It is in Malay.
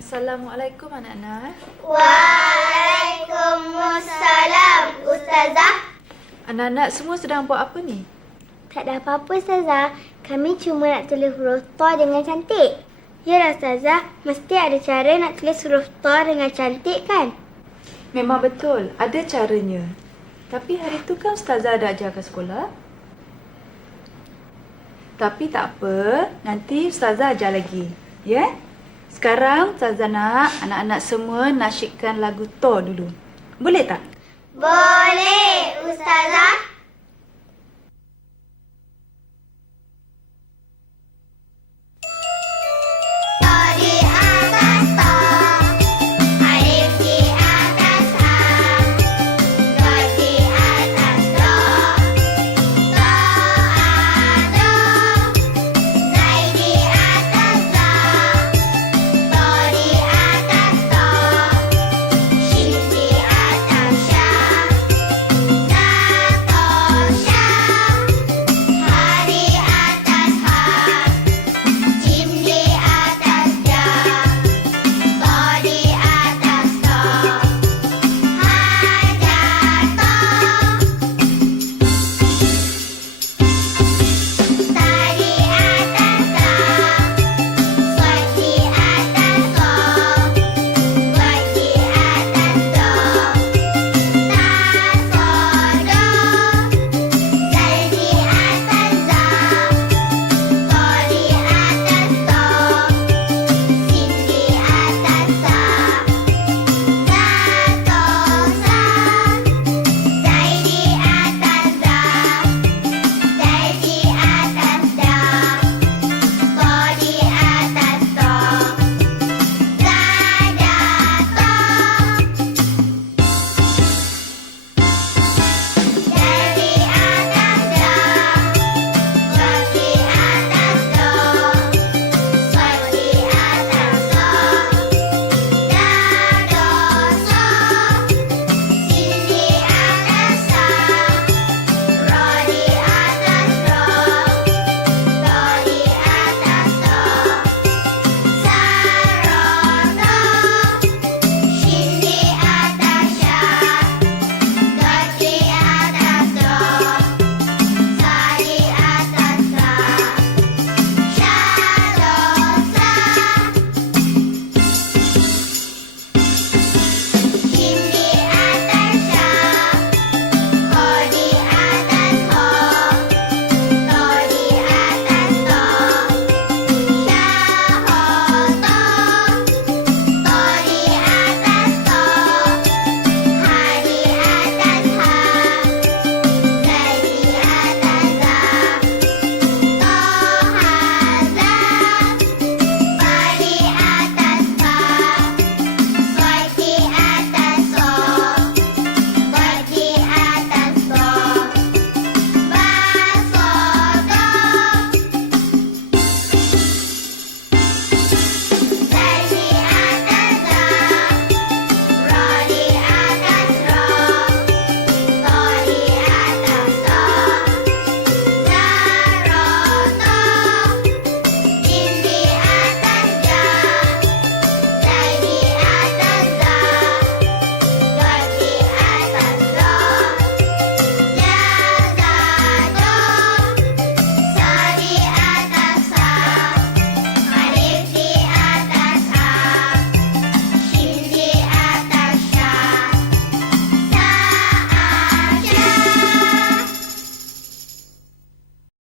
Assalamualaikum anak-anak. Waalaikumsalam, Ustazah. Anak-anak semua sedang buat apa ni? Tak ada apa-apa, Ustazah. Kami cuma nak tulis huruf ta dengan cantik. Ya, Ustazah. Mesti ada cara nak tulis huruf ta dengan cantik kan? Memang betul, ada caranya. Tapi hari tu kan Ustazah dah ajar kat sekolah. Tapi tak apa, nanti Ustazah ajar lagi. Ya? Sekarang Ustazah nak anak-anak semua nasyidkan lagu Ta dulu. Boleh tak? Boleh, Ustazah.